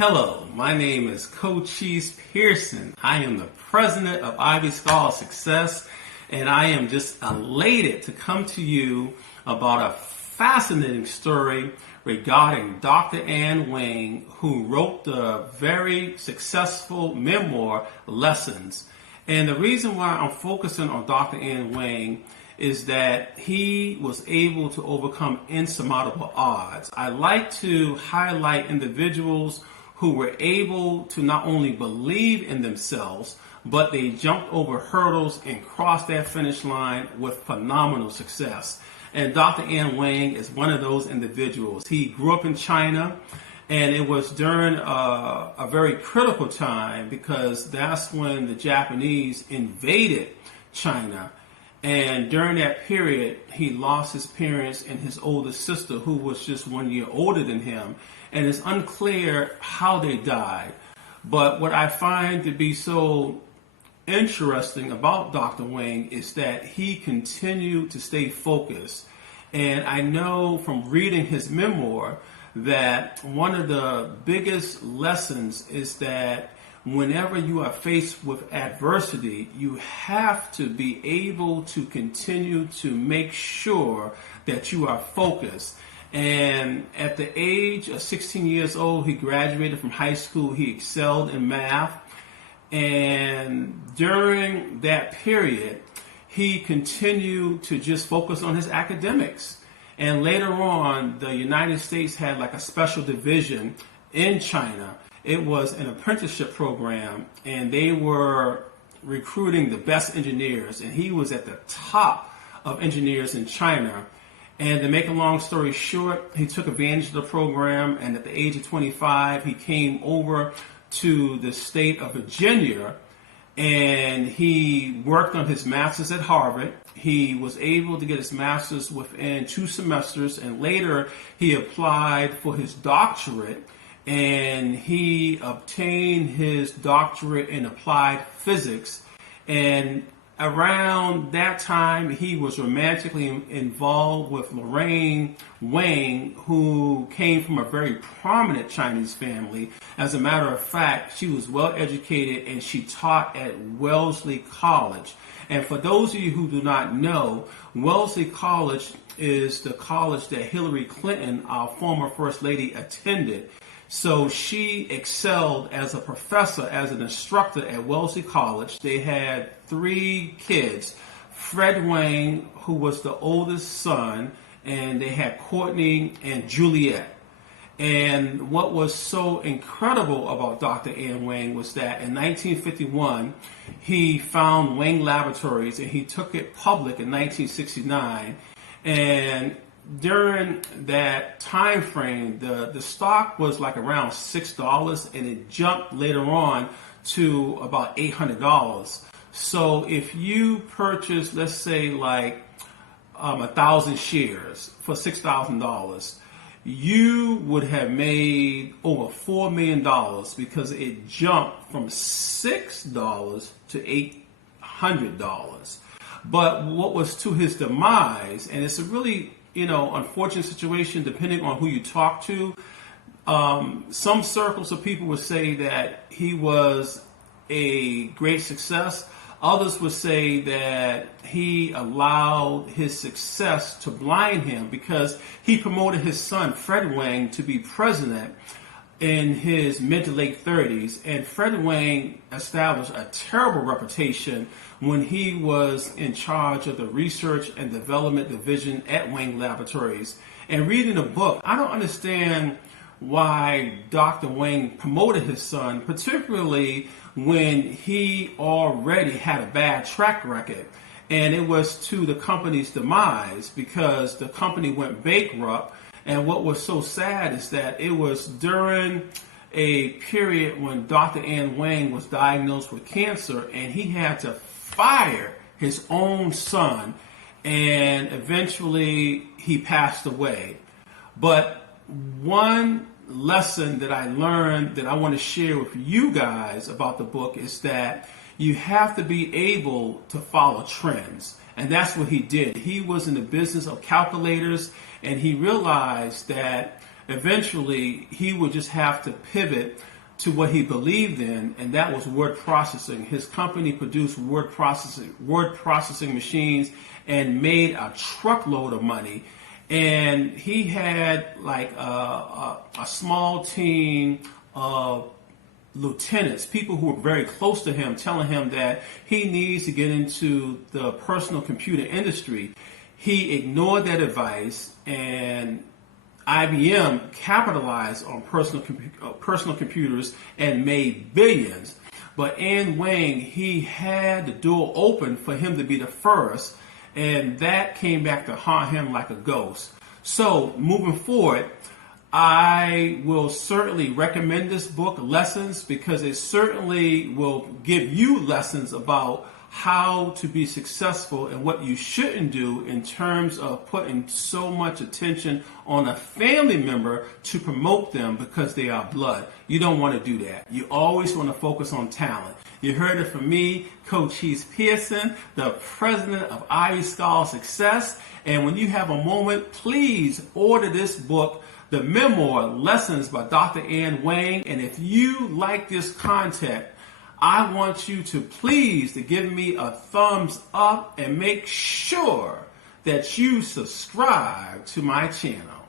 Hello, my name is Cochise Pearson. I am the president of Ivy Scholar Success, and I am just elated to come to you about a fascinating story regarding Dr. Ann Wang, who wrote the very successful memoir, Lessons. And the reason why I'm focusing on Dr. Ann Wang is that he was able to overcome insurmountable odds. I like to highlight individuals who were able to not only believe in themselves, but they jumped over hurdles and crossed that finish line with phenomenal success. And Dr. Ann Wang is one of those individuals. He grew up in China, and it was during a very critical time because that's when the Japanese invaded China. And during that period, he lost his parents and his older sister, who was just 1 year older than him. And it's unclear how they died. But what I find to be so interesting about Dr. Wang is that he continued to stay focused. And I know from reading his memoir that one of the biggest lessons is that whenever you are faced with adversity, you have to be able to continue to make sure that you are focused. And at the age of 16 years old, he graduated from high school. He excelled in math. And during that period, he continued to just focus on his academics. And later on, the United States had like a special division in China. It was an apprenticeship program, and they were recruiting the best engineers, and he was at the top of engineers in China. And to make a long story short, he took advantage of the program, and at the age of 25, he came over to the state of Virginia, and he worked on his master's at Harvard. He was able to get his master's within 2 semesters, and later he applied for his doctorate, and he obtained his doctorate in applied physics. And around that time, he was romantically involved with Lorraine Wang, who came from a very prominent Chinese family. As a matter of fact, she was well educated and she taught at Wellesley College. And for those of you who do not know, Wellesley College is the college that Hillary Clinton, our former First Lady, attended. So she excelled as a professor, as an instructor at Wellesley College. They had 3 kids, Fred Wang, who was the oldest son, and they had Courtney and Juliet. And what was so incredible about Dr. Ann Wang was that in 1951, he found Wang Laboratories, and he took it public in 1969. And during that time frame, the stock was like around $6, and it jumped later on to about $800. So if you purchase, let's say like 1,000 shares for $6,000, you would have made over $4 million because it jumped from $6 to $800. But what was to his demise, and it's a really unfortunate situation depending on who you talk to. Some circles of people would say that he was a great success. Others would say that he allowed his success to blind him because he promoted his son, Fred Wang, to be president in his mid to late 30s. And Fred Wang established a terrible reputation when he was in charge of the research and development division at Wang Laboratories. And reading the book, I don't understand why Dr. Wang promoted his son, particularly when he already had a bad track record. And it was to the company's demise because the company went bankrupt. And what was so sad is that it was during a period when Dr. Ann Wang was diagnosed with cancer, and he had to fire his own son, and eventually he passed away. But one lesson that I learned that I want to share with you guys about the book is that you have to be able to follow trends. And that's what he did. He was in the business of calculators, and he realized that eventually he would just have to pivot to what he believed in, and that was word processing. His company produced word processing machines and made a truckload of money. And he had like a small team of lieutenants, people who were very close to him, telling him that he needs to get into the personal computer industry. He ignored that advice, and IBM capitalized on personal computers and made billions. But in Wang, he had the door open for him to be the first, and that came back to haunt him like a ghost. So moving forward, I will certainly recommend this book, Lessons, because it certainly will give you lessons about how to be successful and what you shouldn't do in terms of putting so much attention on a family member to promote them because they are blood. You don't want to do that. You always want to focus on talent. You heard it from me, Coach Heath Pearson, the president of Ivy Scholar Success. And when you have a moment, please order this book, the memoir, Lessons by Dr. Ann Wang. And if you like this content, I want you to please to give me a thumbs up and make sure that you subscribe to my channel.